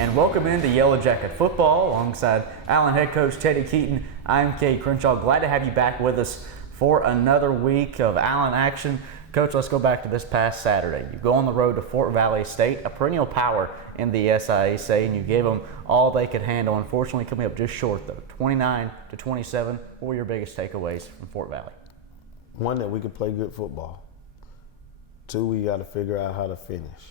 and welcome into Yellow Jacket Football alongside Allen head coach Teddy Keaton. I'm Kay Crenshaw. Glad to have you back with us for another week of Allen action. Coach, let's go back to this past Saturday. You go on the road to Fort Valley State, a perennial power in the SIAC, and you gave them all they could handle. Unfortunately, coming up just short, though, 29-27. What were your biggest takeaways from Fort Valley? One, that we could play good football. Two, we got to figure out how to finish.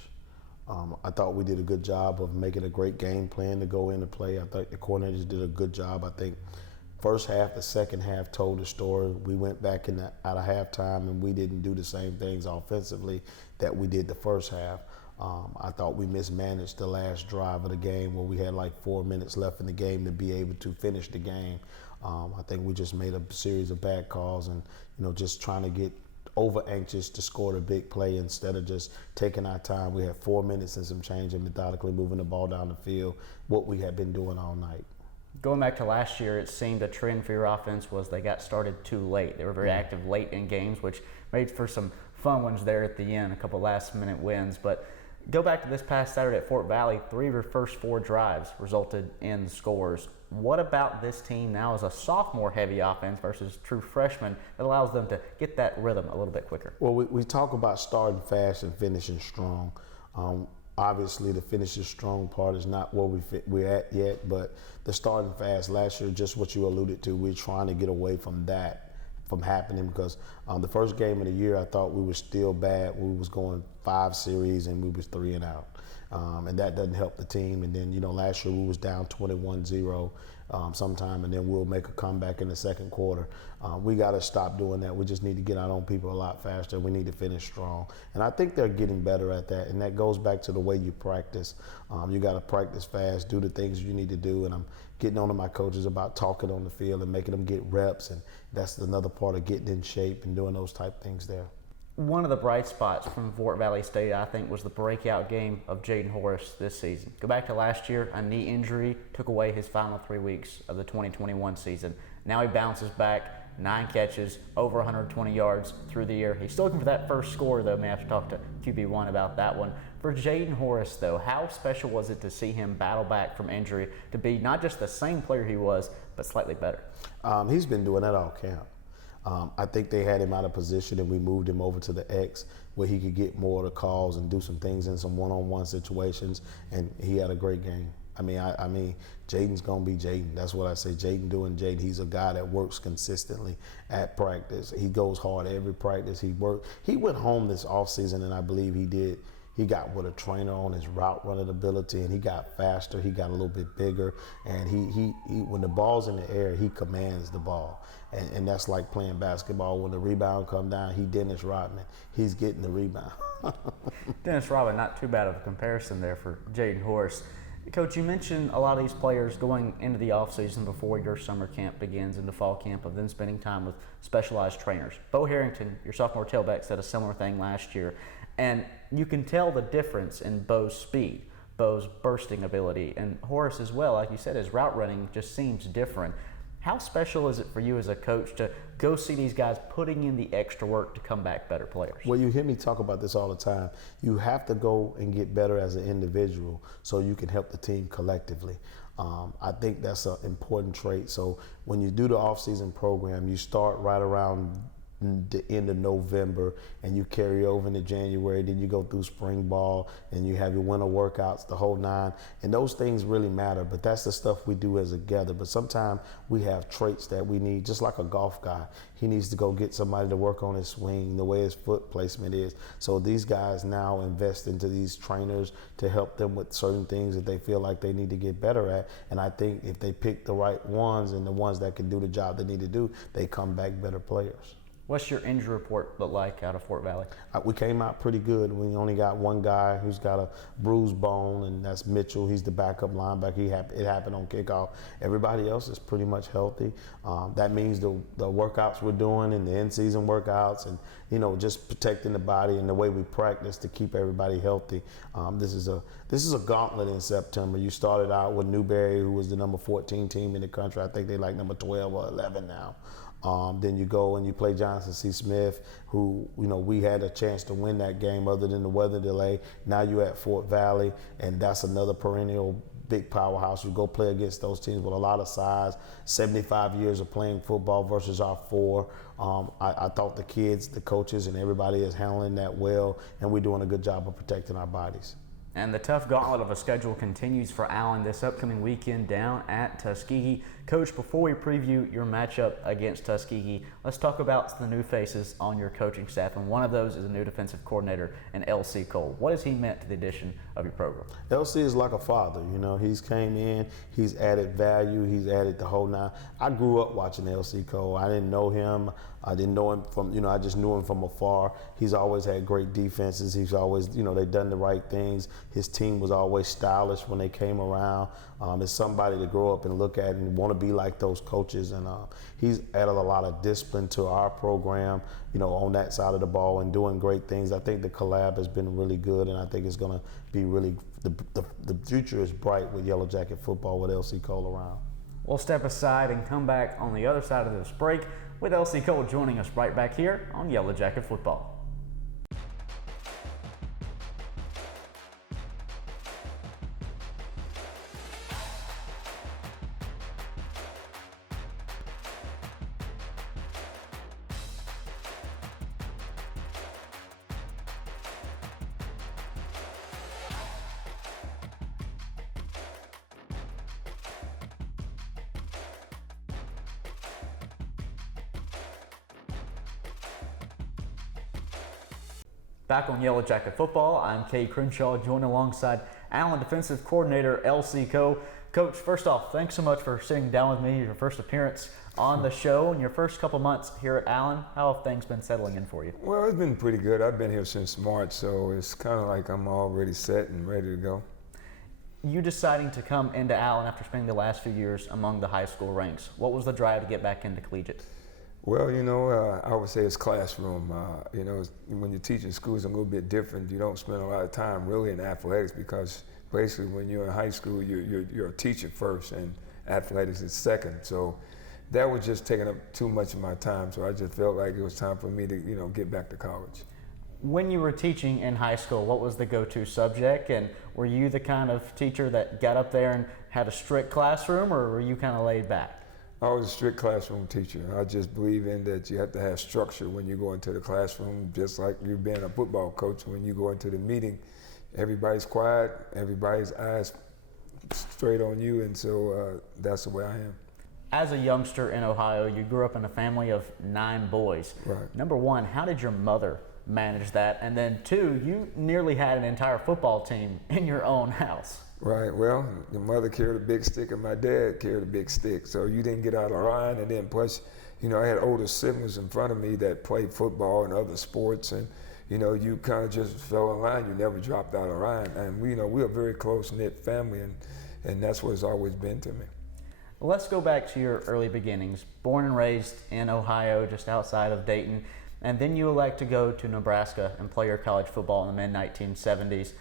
I thought we did a good job of making a great game plan to go in and play. I thought the coordinators did a good job. I think first half, the second half told the story. We went back out of halftime and we didn't do the same things offensively that we did the first half. I thought we mismanaged the last drive of the game where we had like 4 minutes left in the game to be able to finish the game. I think we just made a series of bad calls and, just trying to get over anxious to score the big play instead of just taking our time. We had 4 minutes and some change and methodically moving the ball down the field, what we had been doing all night. Going back to last year, it seemed a trend for your offense was they got started too late. They were very active late in games, which made for some fun ones there at the end, a couple last-minute wins. But go back to this past Saturday at Fort Valley, 3 of your first 4 drives resulted in scores. What about this team now as a sophomore-heavy offense versus true freshmen that allows them to get that rhythm a little bit quicker? Well, we talk about starting fast and finishing strong. Obviously, the finishing strong part is not where we're at yet, but the starting fast last year, just what you alluded to, we're trying to get away from that from happening because the first game of the year, I thought we were still bad. We was going 5 series and we was 3 and out. And that doesn't help the team. And then, last year we was down 21-0 sometime, and then we'll make a comeback in the second quarter. We got to stop doing that. We just need to get our own people a lot faster. We need to finish strong. And I think they're getting better at that. And that goes back to the way you practice. You got to practice fast, do the things you need to do. And I'm getting on to my coaches about talking on the field and making them get reps. And that's another part of getting in shape and doing those type things there. One of the bright spots from Fort Valley State, I think, was the breakout game of Jaden Horace this season. Go back to last year, a knee injury took away his final 3 weeks of the 2021 season. Now he bounces back, 9 catches, over 120 yards through the year. He's still looking for that first score, though. May have to talk to QB1 about that one. For Jaden Horace, though, how special was it to see him battle back from injury to be not just the same player he was, but slightly better? He's been doing that all camp. I think they had him out of position and we moved him over to the X where he could get more of the calls and do some things in some one-on-one situations, and he had a great game. I mean, Jaden's going to be Jaden. That's what I say. Jaden doing Jaden. He's a guy that works consistently at practice. He goes hard every practice. He went home this offseason, and I believe he did. He got with a trainer on his route running ability, and he got faster. He got a little bit bigger, and he when the ball's in the air, he commands the ball, and that's like playing basketball. When the rebound come down, Dennis Rodman. He's getting the rebound. Dennis Rodman, not too bad of a comparison there for Jaden Horace. Coach, you mentioned a lot of these players going into the offseason before your summer camp begins into fall camp of then spending time with specialized trainers. Bo Harrington, your sophomore tailback, said a similar thing last year. And you can tell the difference in Bo's speed, Bo's bursting ability, and Horace as well. Like you said, his route running just seems different. How special is it for you as a coach to go see these guys putting in the extra work to come back better players? Well, you hear me talk about this all the time. You have to go and get better as an individual so you can help the team collectively. I think that's an important trait. So when you do the off-season program, you start right around the end of November and you carry over into January, then you go through spring ball and you have your winter workouts, the whole 9, and those things really matter, but that's the stuff we do as a together. But sometimes we have traits that we need, just like a golf guy. He needs to go get somebody to work on his swing, the way his foot placement is. So these guys now invest into these trainers to help them with certain things that they feel like they need to get better at, and I think if they pick the right ones and the ones that can do the job they need to do, they come back better players. What's your injury report look like out of Fort Valley? We came out pretty good. We only got one guy who's got a bruised bone, and that's Mitchell. He's the backup linebacker. It happened on kickoff. Everybody else is pretty much healthy. That means the workouts we're doing and the in-season workouts and, just protecting the body and the way we practice to keep everybody healthy. This is a gauntlet in September. You started out with Newberry, who was the number 14 team in the country. I think they like number 12 or 11 now. Then you go and you play Johnson C. Smith, who, we had a chance to win that game other than the weather delay. Now you're at Fort Valley, and that's another perennial big powerhouse. You go play against those teams with a lot of size, 75 years of playing football versus our 4. I thought the kids, the coaches, and everybody is handling that well, and we're doing a good job of protecting our bodies. And the tough gauntlet of a schedule continues for Allen this upcoming weekend down at Tuskegee. Coach, before we preview your matchup against Tuskegee, let's talk about the new faces on your coaching staff. And one of those is a new defensive coordinator in L.C. Cole. What has he meant to the addition of your program? L.C. is like a father. He's came in, he's added value, he's added the whole nine. I grew up watching L.C. Cole. I didn't know him. I didn't know him from, I just knew him from afar. He's always had great defenses. He's always, they've done the right things. His team was always stylish when they came around. It's somebody to grow up and look at and want to be like those coaches. And he's added a lot of discipline to our program, on that side of the ball and doing great things. I think the collab has been really good, and I think it's going to be really, the future is bright with Yellow Jacket football with L.C. Cole around. We'll step aside and come back on the other side of this break with L.C. Cole joining us right back here on Yellow Jacket Football. Back on Yellow Jacket Football, I'm Kay Crenshaw, joined alongside Allen Defensive Coordinator L.C. Coe. Coach, first off, thanks so much for sitting down with me, your first appearance on the show and your first couple months here at Allen. How have things been settling in for you? Well, it's been pretty good. I've been here since March, so it's kind of like I'm already set and ready to go. You deciding to come into Allen after spending the last few years among the high school ranks. What was the drive to get back into collegiate? Well, I would say it's classroom. When you're teaching school, it's a little bit different. You don't spend a lot of time really in athletics because basically when you're in high school, you're a teacher first and athletics is second. So that was just taking up too much of my time. So I just felt like it was time for me to, get back to college. When you were teaching in high school, what was the go-to subject? And were you the kind of teacher that got up there and had a strict classroom, or were you kind of laid back? I was a strict classroom teacher. I just believe in that you have to have structure when you go into the classroom, just like you being a football coach. When you go into the meeting, everybody's quiet, everybody's eyes straight on you, and so that's the way I am. As a youngster in Ohio, you grew up in a family of 9 boys. Right. Number one, how did your mother manage that? And then 2, you nearly had an entire football team in your own house. Right. Well, your mother carried a big stick and my dad carried a big stick. So you didn't get out of line. And then plus, I had older siblings in front of me that played football and other sports. And, you kind of just fell in line. You never dropped out of line. And we're a very close-knit family, and that's what it's always been to me. Let's go back to your early beginnings. Born and raised in Ohio, just outside of Dayton. And then you elect to go to Nebraska and play your college football in the mid-1970s.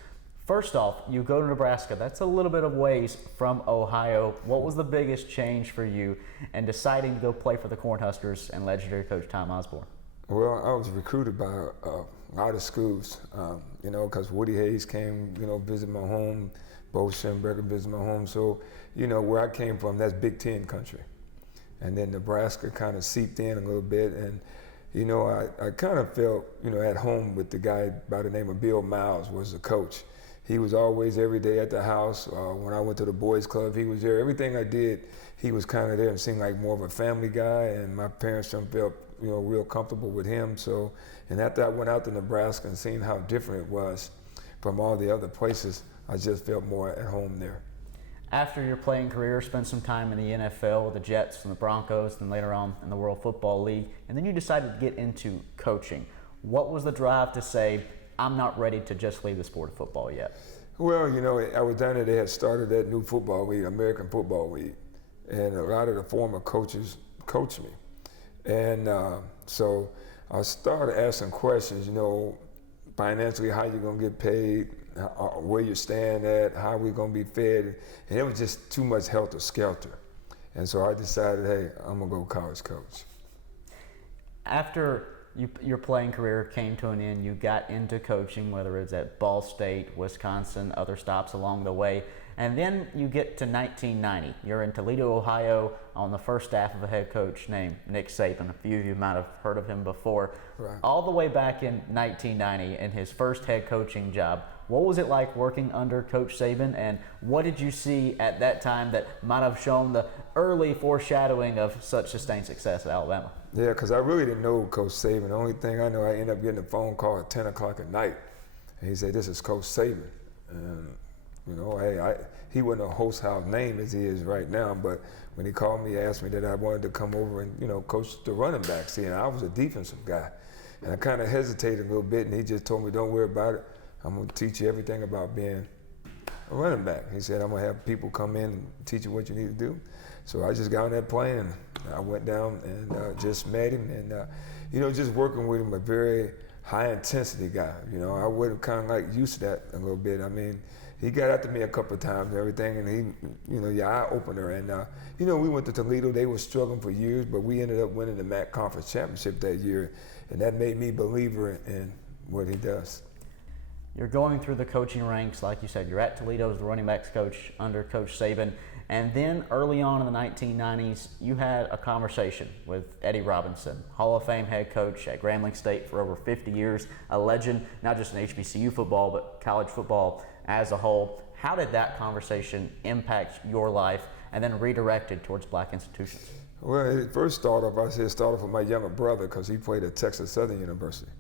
First off, you go to Nebraska. That's a little bit of ways from Ohio. What was the biggest change for you in deciding to go play for the Cornhuskers and legendary coach Tom Osborne? Well, I was recruited by a lot of schools, because Woody Hayes came, visit my home, Bo Schemberger visit my home. So, where I came from, that's Big Ten country. And then Nebraska kind of seeped in a little bit. And, I kind of felt, at home with the guy by the name of Bill Miles was the coach. He was always every day at the house. When I went to the boys club, he was there. Everything I did, he was kind of there and seemed like more of a family guy. And my parents felt, real comfortable with him. So, and after I went out to Nebraska and seeing how different it was from all the other places, I just felt more at home there. After your playing career, spent some time in the NFL with the Jets and the Broncos, and later on in the World Football League, and then you decided to get into coaching. What was the drive to say, I'm not ready to just leave the sport of football yet? Well, I was down there. They had started that new football league, American Football League, and a lot of the former coaches coached me. And so I started asking questions, financially, how you going to get paid, where you stand at, how we going to be fed. And it was just too much helter-skelter. And so I decided, hey, I'm going to go college coach. After your playing career came to an end. You got into coaching, whether it's at Ball State, Wisconsin, other stops along the way. And then you get to 1990. You're in Toledo, Ohio, on the first staff of a head coach named Nick Saban. A few of you might have heard of him before. Right. All the way back in 1990, in his first head coaching job, what was it like working under Coach Saban, and what did you see at that time that might have shown the early foreshadowing of such sustained success at Alabama? Yeah, because I really didn't know Coach Saban. The only thing I know, I ended up getting a phone call at 10 o'clock at night, and he said, "This is Coach Saban." And you know, he wasn't a host house name as he is right now, but when he called me, he asked me that I wanted to come over and, coach the running backs. See, and I was a defensive guy. And I kind of hesitated a little bit, and he just told me, "Don't worry about it. I'm going to teach you everything about being a running back." He said, "I'm going to have people come in and teach you what you need to do." So I just got on that plane, and I went down and just met him. And, just working with him, a very high-intensity guy. I wasn't kind of like used to that a little bit. I mean, he got after me a couple of times and everything, and he, eye-opener. And, we went to Toledo. They were struggling for years, but we ended up winning the MAC Conference Championship that year, and that made me a believer in what he does. You're going through the coaching ranks, like you said. You're at Toledo as the running backs coach under Coach Saban. And then early on in the 1990s, you had a conversation with Eddie Robinson, Hall of Fame head coach at Grambling State for over 50 years, a legend, not just in HBCU football, but college football as a whole. How did that conversation impact your life and then redirected towards black institutions? Well, it first started off with my younger brother, because he played at Texas Southern University.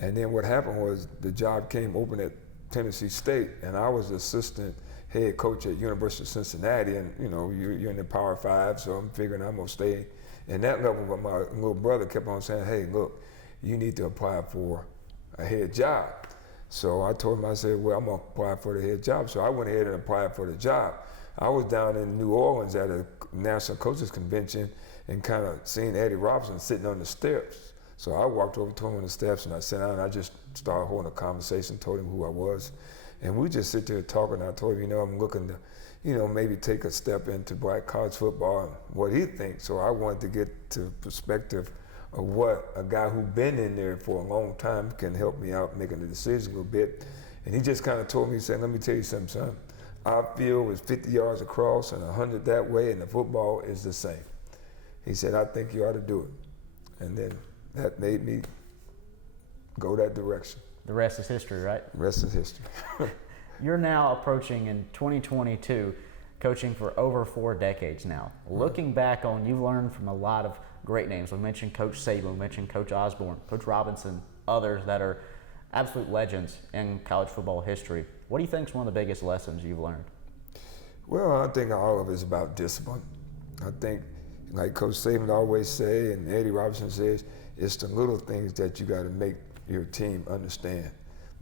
And then what happened was the job came open at Tennessee State, and I was assistant head coach at University of Cincinnati, and you're in the Power Five, so I'm figuring I'm gonna stay in that level. But my little brother kept on saying, "Hey, look, you need to apply for a head job." So I told him, I said, "Well, I'm gonna apply for the head job." So I went ahead and applied for the job. I was down in New Orleans at a National Coaches Convention and kind of seen Eddie Robinson sitting on the steps. So I walked over to him on the steps and I sat down and I just started holding a conversation, told him who I was. And we just sit there talking. I told him, I'm looking to, maybe take a step into black college football and what he thinks. So I wanted to get to perspective of what a guy who's been in there for a long time can help me out making the decision a little bit. And he just kind of told me, he said, "Let me tell you something, son. Our field is 50 yards across and 100 that way, and the football is the same." He said, "I think you ought to do it." And then that made me go that direction. The rest is history, right? The rest is history. You're now approaching in 2022, coaching for over 4 decades now. Looking back on, you've learned from a lot of great names. We mentioned Coach Saban, we mentioned Coach Osborne, Coach Robinson, others that are absolute legends in college football history. What do you think is one of the biggest lessons you've learned? Well, I think all of it is about discipline. I think, like Coach Saban always say, and Eddie Robinson says, it's the little things that you got to make your team understand.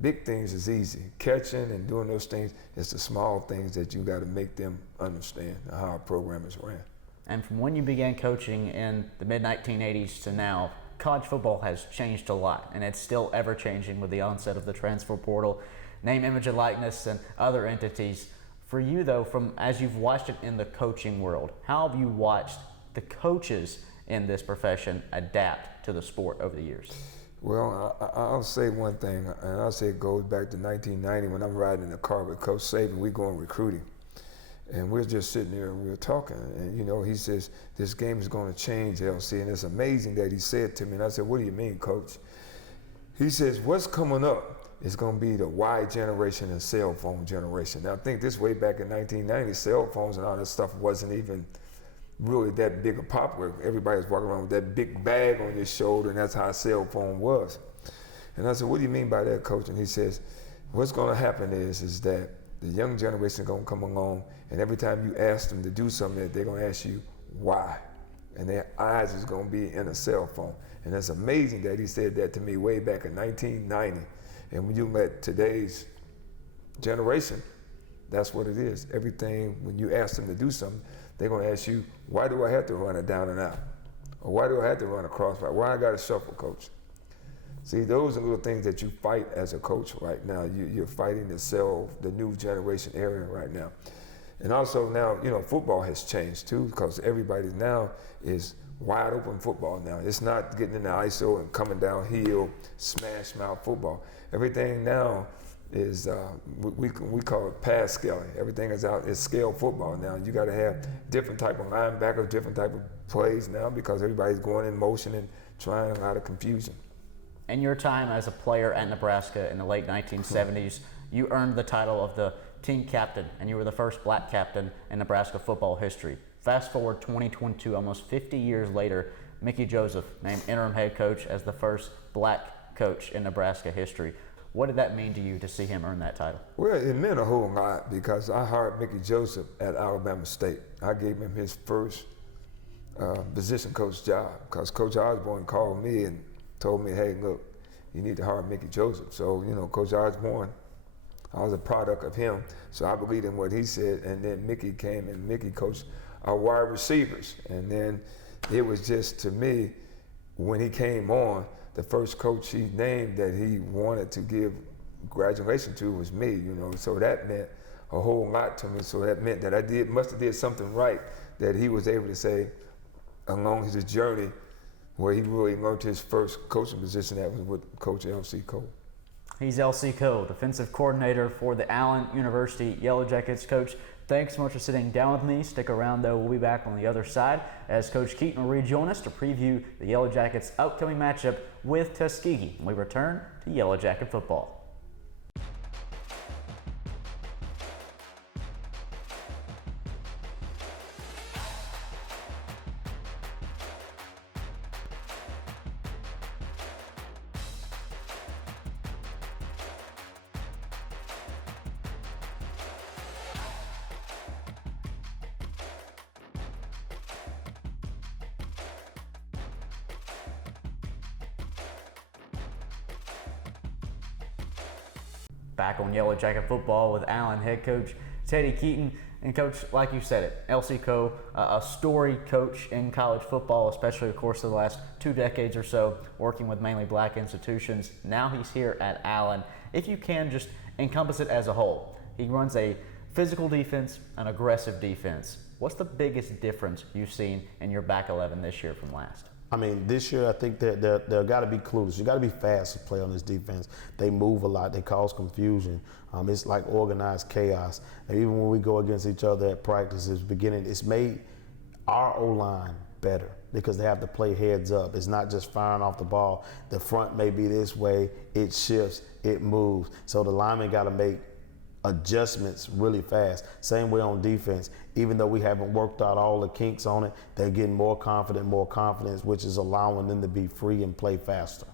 Big things is easy. Catching and doing those things, it's the small things that you got to make them understand how a program is ran. And from when you began coaching in the mid-1980s to now, college football has changed a lot, and it's still ever-changing with the onset of the transfer portal, name, image, and likeness, and other entities. For you, though, from as you've watched it in the coaching world, how have you watched the coaches in this profession adapt to the sport over the years? Well, I'll say one thing, and I'll say it goes back to 1990 when I'm riding in the car with Coach Saban. We going recruiting, and we're just sitting there and we're talking. And he says, "This game is going to change, L.C." And it's amazing that he said to me. And I said, "What do you mean, Coach?" He says, "What's coming up is going to be the Y generation and cell phone generation." Now, I think this way back in 1990, cell phones and all that stuff wasn't even really that big a popular. Everybody was walking around with that big bag on your shoulder, and that's how a cell phone was. And I said, "What do you mean by that, Coach?" And he says, "What's going to happen is that the young generation is going to come along, and every time you ask them to do something, they're going to ask you why, and their eyes is going to be in a cell phone." And it's amazing that he said that to me way back in 1990. And when you let today's generation, that's what it is. Everything, when you ask them to do something, they're going to ask you, "Why do I have to run it down and out? Or why do I have to run a crossfire? Why I got to shuffle, Coach?" See, those are little things that you fight as a coach right now. You're fighting to sell the new generation area right now. And also now, football has changed too, because everybody now is wide open football now. It's not getting in the ISO and coming downhill, smash mouth football. Everything now is we call it pass scaling. Everything is out. It's scale football now. You got to have different type of linebackers, different type of plays now because everybody's going in motion and trying a lot of confusion. In your time as a player at Nebraska in the late 1970s, you earned the title of the team captain, and you were the first black captain in Nebraska football history. Fast forward 2022, almost 50 years later, Mickey Joseph named interim head coach as the first black coach in Nebraska history. What did that mean to you to see him earn that title? Well, it meant a whole lot because I hired Mickey Joseph at Alabama State. I gave him his first position coach job because Coach Osborne called me and told me, hey, look, you need to hire Mickey Joseph. So, Coach Osborne, I was a product of him, so I believed in what he said. And then Mickey came and Mickey coached our wide receivers. And then it was just, to me, when he came on, the first coach he named that he wanted to give congratulations to was me, So that meant a whole lot to me. So that meant that I must have did something right that he was able to say along his journey where he really learned his first coaching position. That was with Coach L.C. Cole. He's L.C. Cole, defensive coordinator for the Allen University Yellow Jackets. Coach, thanks so much for sitting down with me. Stick around, though. We'll be back on the other side as Coach Keaton will rejoin us to preview the Yellow Jackets' upcoming matchup with Tuskegee when we return to Yellow Jacket football. Back on Yellow Jacket football with Allen head coach Teddy Keaton. And coach, like you said it, L.C. Cole, a storied coach in college football, especially of course the last 2 decades or so, working with mainly black institutions. Now he's here at Allen. If you can just encompass it as a whole, he runs a physical defense, an aggressive defense. What's the biggest difference you've seen in your back 11 this year from last? I mean, this year I think that they've got to be clueless. You got to be fast to play on this defense. They move a lot. They cause confusion. It's like organized chaos. And even when we go against each other at practices, it's made our O-line better because they have to play heads up. It's not just firing off the ball. The front may be this way. It shifts. It moves. So the linemen got to make adjustments really fast. Same way on defense. Even though we haven't worked out all the kinks on it, they're getting more confidence, which is allowing them to be free and play faster.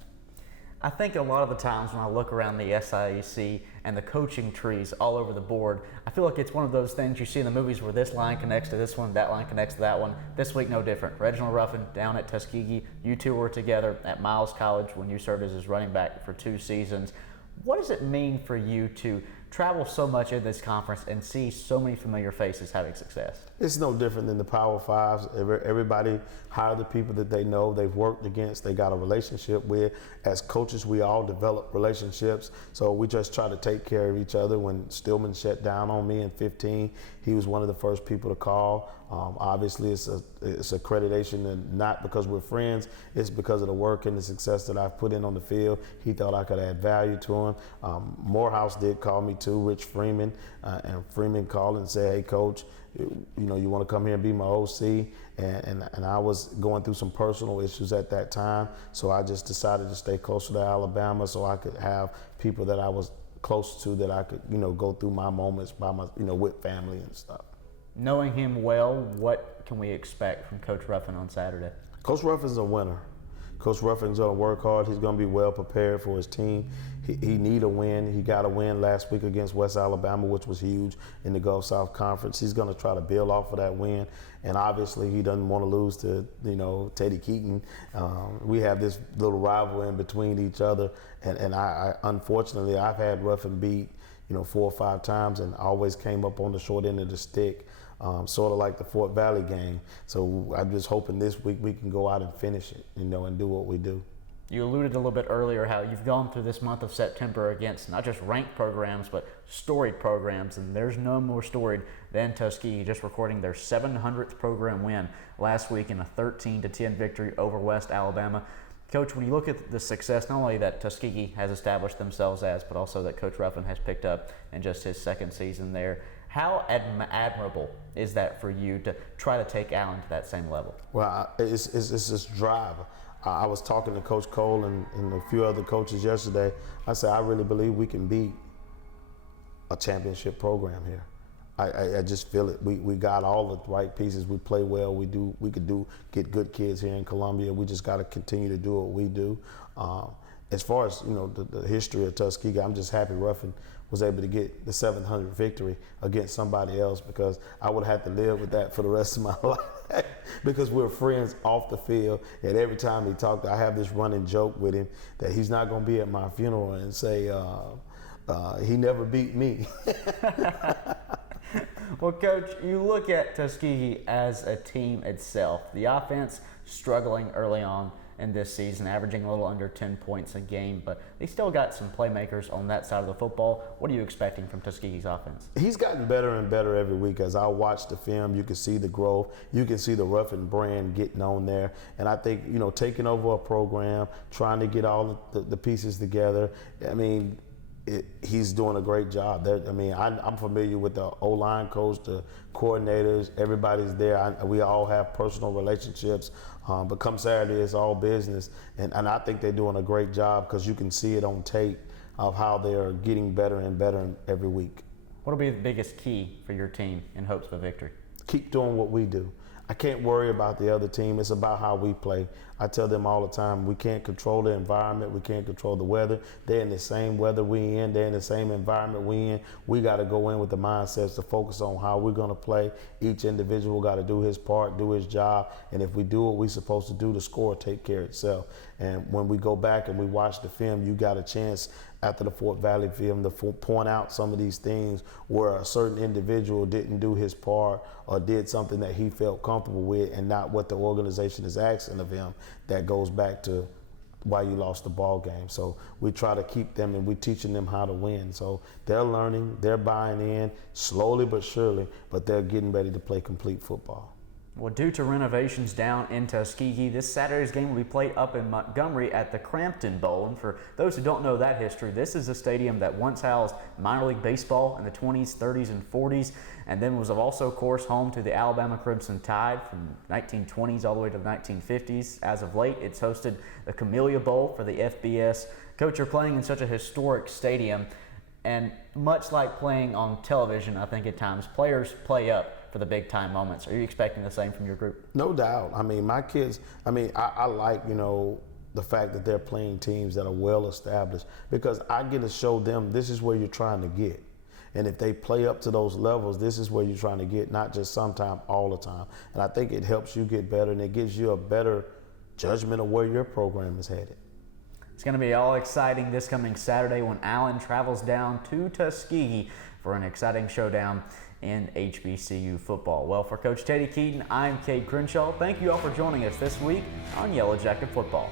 I think a lot of the times when I look around the SIAC and the coaching trees all over the board, I feel like it's one of those things you see in the movies where this line connects to this one, that line connects to that one. This week, no different. Reginald Ruffin down at Tuskegee. You two were together at Miles College when you served as his running back for 2 seasons. What does it mean for you to travel so much in this conference and see so many familiar faces having success? It's no different than the Power Fives. Everybody hire the people that they know, they've worked against, they got a relationship with. As coaches, we all develop relationships, so we just try to take care of each other. When Stillman shut down on me in 15, he was one of the first people to call. Obviously, it's accreditation, and not because we're friends, it's because of the work and the success that I've put in on the field. He thought I could add value to him. Morehouse did call me too, Rich Freeman, and Freeman called and said, hey, Coach, you want to come here and be my OC? And I was going through some personal issues at that time, so I just decided to stay closer to Alabama so I could have people that I was close to that I could, go through my moments with family and stuff. Knowing him well, what can we expect from Coach Ruffin on Saturday? Coach Ruffin's a winner. Coach Ruffin's going to work hard. He's going to be well prepared for his team. He need a win. He got a win last week against West Alabama, which was huge in the Gulf South Conference. He's going to try to build off of that win. And obviously, he doesn't want to lose to, Teddy Keaton. We have this little rivalry in between each other. And I unfortunately, I've had Ruffin beat, 4 or 5 times and always came up on the short end of the stick. Sort of like the Fort Valley game. So I'm just hoping this week we can go out and finish it, and do what we do. You alluded a little bit earlier how you've gone through this month of September against not just ranked programs, but storied programs, and there's no more storied than Tuskegee, just recording their 700th program win last week in a 13-10 victory over West Alabama. Coach, when you look at the success, not only that Tuskegee has established themselves as, but also that Coach Ruffin has picked up in just his second season there, how admirable is that for you to try to take Allen to that same level? Well, it's this drive. I was talking to Coach Cole and a few other coaches yesterday. I said, I really believe we can beat a championship program here. I just feel it. We got all the right pieces. We play well. We could get good kids here in Columbia. We just got to continue to do what we do. As far as the history of Tuskegee, I'm just happy Ruffin was able to get the 700th victory against somebody else, because I would have to live with that for the rest of my life because we're friends off the field. And every time he talked, I have this running joke with him that he's not going to be at my funeral and say he never beat me. Well, Coach, you look at Tuskegee as a team itself. The offense struggling early on in this season, averaging a little under 10 points a game, but they still got some playmakers on that side of the football. What are you expecting from Tuskegee's offense? He's gotten better and better every week. As I watch the film, you can see the growth. You can see the Ruffin brand getting on there. And I think, taking over a program, trying to get all the pieces together, I mean, he's doing a great job. I'm familiar with the O-line coach, the coordinators, everybody's there. We all have personal relationships, but come Saturday, it's all business. And I think they're doing a great job, because you can see it on tape of how they're getting better and better every week. What will be the biggest key for your team in hopes of a victory? Keep doing what we do. I can't worry about the other team. It's about how we play. I tell them all the time, we can't control the environment. We can't control the weather. They're in the same weather we in. They're in the same environment we in. We got to go in with the mindsets to focus on how we're going to play. Each individual got to do his part, do his job. And if we do what we're supposed to do, the score take care of itself. And when we go back and we watch the film, you got a chance after the Fort Valley film to point out some of these things where a certain individual didn't do his part or did something that he felt comfortable with and not what the organization is asking of him. That goes back to why you lost the ball game. So we try to keep them, and we're teaching them how to win. So they're learning, they're buying in slowly but surely, but they're getting ready to play complete football. Well, due to renovations down in Tuskegee, this Saturday's game will be played up in Montgomery at the Crampton Bowl. And for those who don't know that history, this is a stadium that once housed minor league baseball in the 20s, 30s, and 40s, and then was also, of course, home to the Alabama Crimson Tide from 1920s all the way to the 1950s. As of late, it's hosted the Camellia Bowl for the FBS. Coach, you're playing in such a historic stadium, and much like playing on television, I think at times, players play up for the big time moments. Are you expecting the same from your group? No doubt. I mean, my kids, I like, the fact that they're playing teams that are well established, because I get to show them this is where you're trying to get. And if they play up to those levels, this is where you're trying to get, not just sometime, all the time. And I think it helps you get better, and it gives you a better judgment of where your program is headed. It's going to be all exciting this coming Saturday when Allen travels down to Tuskegee for an exciting showdown in HBCU football. Well, for Coach Teddy Keaton, I'm Cade Crenshaw. Thank you all for joining us this week on Yellow Jacket Football.